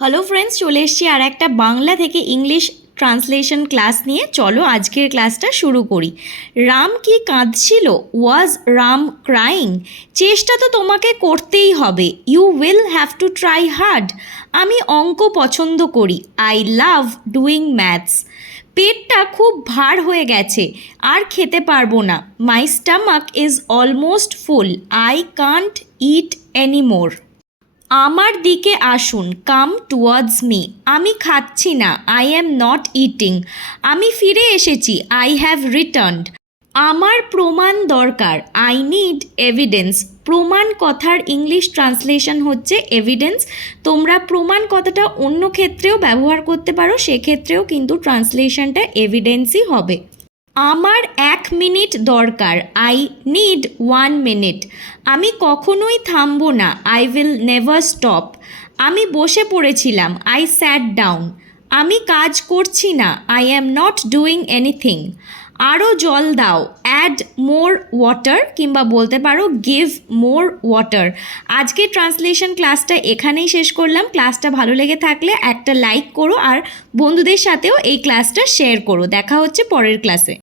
Hello friends, চলে এসেছি আর একটা বাংলা থেকে ইংলিশ ট্রান্সলেশন ক্লাস নিয়ে। চলো আজকের ক্লাসটা শুরু করি। রাম কি কাঁদছিল? Was Ram crying? চেষ্টা তো তোমাকে করতেই হবে। You will have to try hard. আমি অঙ্ক পছন্দ করি। I love doing maths. পেটটা খুব ভার হয়ে গেছে, আর খেতে পারবো না। My stomach is almost full. I can't eat anymore. আমার দিকে আসুন, কাম টুয়ার্ডস মি। আমি খাচ্ছি না, আই অ্যাম নট ইটিং। আমি ফিরে এসেছি, আই হ্যাভ রিটার্নড। আমার প্রমাণ দরকার, আই নিড এভিডেন্স। প্রমাণ কথার ইংলিশ ট্রান্সলেশন হচ্ছে এভিডেন্স। তোমরা প্রমাণ কথাটা অন্য ক্ষেত্রেও ব্যবহার করতে পারো, সেক্ষেত্রেও কিন্তু ট্রান্সলেশনটা এভিডেন্সই হবে। আমার 1 মিনিট দরকার, আই নিড 1 মিনিট। আমি কখনোই থামবো না, আই উইল নেভার স্টপ। আমি বসে পড়েছিলাম, আই স্যাট ডাউন। আমি কাজ করছি না, I am not doing anything. আরও জল দাও, অ্যাড মোর ওয়াটার, কিংবা বলতে পারো গিভ মোর ওয়াটার। আজকে ট্রান্সলেশন ক্লাসটা এখানেই শেষ করলাম। ক্লাসটা ভালো লেগে থাকলে একটা লাইক করো, আর বন্ধুদের সাথেও এই ক্লাসটা শেয়ার করো। দেখা হচ্ছে পরের ক্লাসে।